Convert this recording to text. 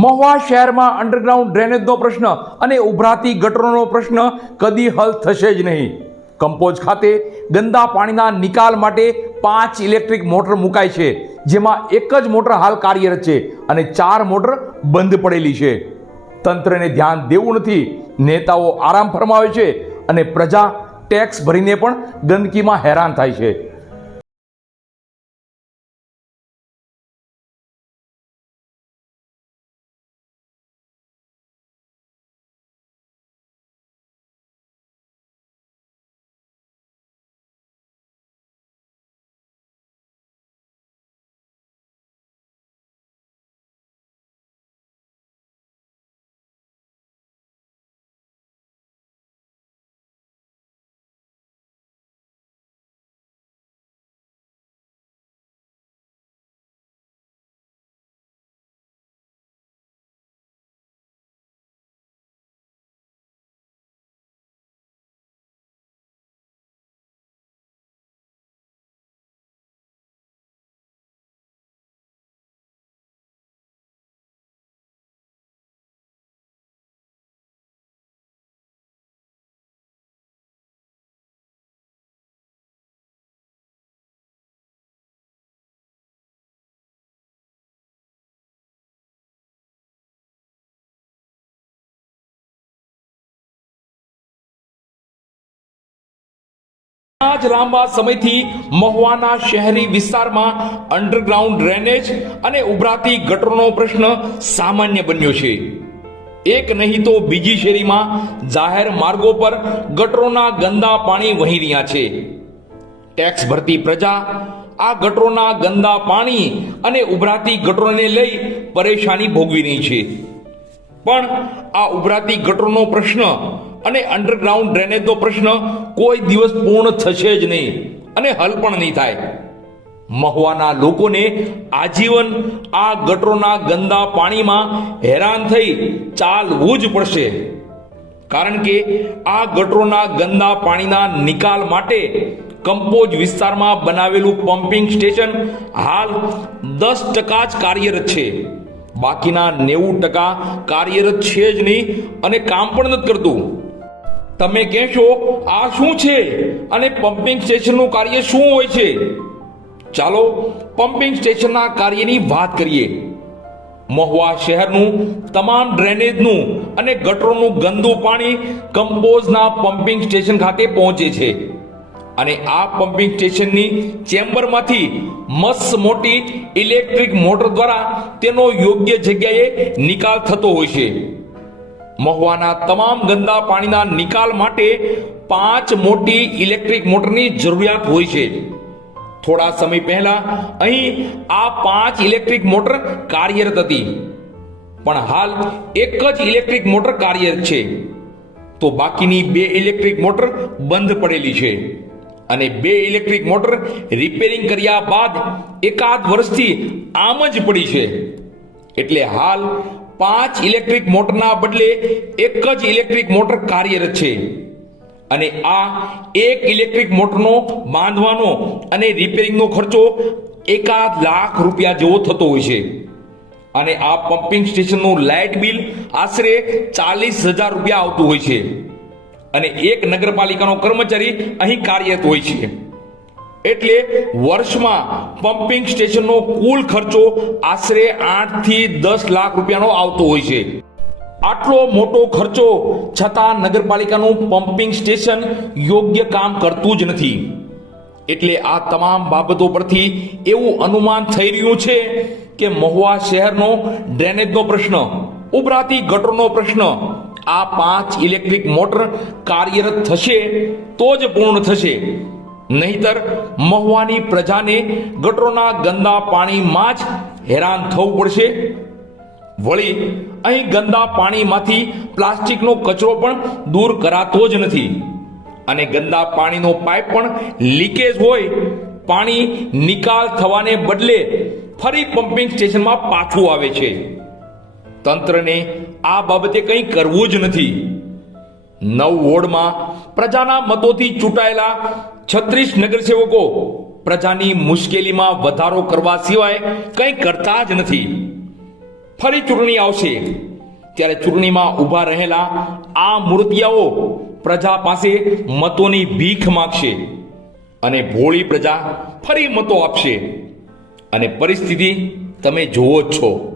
મહુવા શહેરમાં અંડરગ્રાઉન્ડ ડ્રેનેજનો પ્રશ્ન અને ઉભરાતી ગટરોનો પ્રશ્ન કદી હલ થશે જ નહીં. કંપોજ ખાતે ગંદા પાણીના નિકાલ માટે 5 ઇલેક્ટ્રિક મોટર મુકાઈ છે, જેમાં એક જ મોટર હાલ કાર્યરત છે અને 4 મોટર બંધ પડેલી છે. તંત્રને ધ્યાન દેવું નથી. નેતાઓ આરામ ફરમાવે છે અને પ્રજા ટેક્સ ભરીને પણ ગંદકીમાં હેરાન થાય છે. આજ લાંબા સમયથી મહુવાના શહેરી વિસ્તારમાં અંડરગ્રાઉન્ડ ડ્રેનેજ અને ઉભરાતી ગટરનો પ્રશ્ન સામાન્ય બન્યો છે. એક નહીં તો બીજી શેરીમાં જાહેર માર્ગો પર ગટરોના ગંદા પાણી વહી રહ્યા છે. ટેક્સ ભરતી પ્રજા આ ગટરોના ગંદા પાણી અને ઉભરાતી ગટરોને લઈ પરેશાની ભોગવી રહી છે. પણ આ ઉભરાતી ગટરનો પ્રશ્ન અને અંડરગ્રાઉન્ડ ડ્રેનેજનો પ્રશ્ન કોઈ દિવસ પૂર્ણ થશે જ નહીં અને હલ પણ નહીં થાય. મહુવાના લોકોને આજીવન આ ગટરોના ગંદા પાણીમાં હેરાન થઈ ચાલવું જ પડશે. કારણ કે આ ગટરોના ગંદા પાણીના નિકાલ માટે કંપોજ વિસ્તારમાં બનાવેલું પમ્પિંગ સ્ટેશન હાલ 10% જ કાર્યરત છે. બાકીના 90% કાર્યરત છે જ નહીં અને કામ પણ નથી કરતું. તમે કહેશો આ શું છે અને પમ્પિંગ સ્ટેશનનું કાર્ય શું હોય છે? ચાલો પમ્પિંગ સ્ટેશનના કાર્યની વાત કરીએ. મહુવા શહેરનું તમામ ડ્રેનેજનું અને ગટરોનું ગંદુ પાણી કંપોઝના પમ્પિંગ સ્ટેશન ખાતે પહોંચે છે અને આ પમ્પિંગ સ્ટેશનની ચેમ્બરમાંથી મસ્ત મોટી ઇલેક્ટ્રિક મોટર દ્વારા તેનો યોગ્ય જગ્યાએ નિકાલ થતો હોય છે. મહુવાના તમામ ગંદા પાણીના નિકાલ માટે 5 મોટી ઇલેક્ટ્રિક મોટરની જરૂરિયાત હોય છે. થોડા સમય પહેલા અહીં આ 5 ઇલેક્ટ્રિક મોટર કાર્યરત હતી, પણ હાલ એક જ ઇલેક્ટ્રિક મોટર કાર્યરત છે. તો બાકીની 2 ઇલેક્ટ્રિક મોટર બંધ પડેલી છે અને 2 ઇલેક્ટ્રિક મોટર રિપેરિંગ કર્યા બાદ એકાદ વર્ષથી આમ જ પડી છે. એટલે હાલ 5 ઇલેક્ટ્રિક મોટરના બદલે એક જ ઇલેક્ટ્રિક મોટર કાર્યરત છે અને આ એક ઇલેક્ટ્રિક મોટરનો બાંધવાનો અને રિપેરિંગનો ખર્ચો એકાદ લાખ રૂપિયા જેવો થતો હોય છે. અને આ પમ્પિંગ સ્ટેશનનું લાઇટ બિલ આશરે 40,000 રૂપિયા આવતું હોય છે અને એક નગરપાલિકાનો કર્મચારી અહીં કાર્યરત હોય છે. એટલે વર્ષમાં પમ્પિંગ સ્ટેશનનો કુલ ખર્ચો આશરે 8 થી 10 લાખ રૂપિયાનો આવતો હોય છે. આટલો મોટો ખર્ચો છતાં નગરપાલિકાનું પમ્પિંગ સ્ટેશન યોગ્ય કામ કરતું જ નથી. એટલે આ તમામ બાબતો પરથી એવું અનુમાન થઈ રહ્યું છે કે મહુવા શહેરનો ડ્રેનેજનો પ્રશ્ન, ઉભરાતી ગટરનો પ્રશ્ન આ 5 ઇલેક્ટ્રિક મોટર કાર્યરત થશે તો જ પૂર્ણ થશે. નહીતર મહુવાની પ્રજાને ગટરોના ગંદા પાણીમાં જ હેરાન થવું પડશે. વળી અહીં ગંદા પાણીમાંથી પ્લાસ્ટિકનો કચરો પણ દૂર કરાતો જ નથી અને ગંદા પાણીનો પાઇપ પણ લીકેજ હોય પાણી નિકાલ થવાને બદલે ફરી પમ્પિંગ સ્ટેશનમાં પાછું આવે છે. તંત્રને આ બાબતે કંઈ કરવું જ નથી. 9 વોર્ડમાં પ્રજાના મતોથી ચૂંટાયેલા 36 નગરસેવકો પ્રજાની મુશ્કેલીમાં વધારો કરવા સિવાય કંઈ કરતા જ નથી. ફરી ચૂંટણી આવશે ત્યારે ચૂંટણીમાં ઊભા રહેલા આ મૂર્તિયાઓ પ્રજા પાસે મતોની ભીખ માગશે અને ભોળી પ્રજા ફરી મતો આપશે અને પરિસ્થિતિ તમે જોવો જ છો.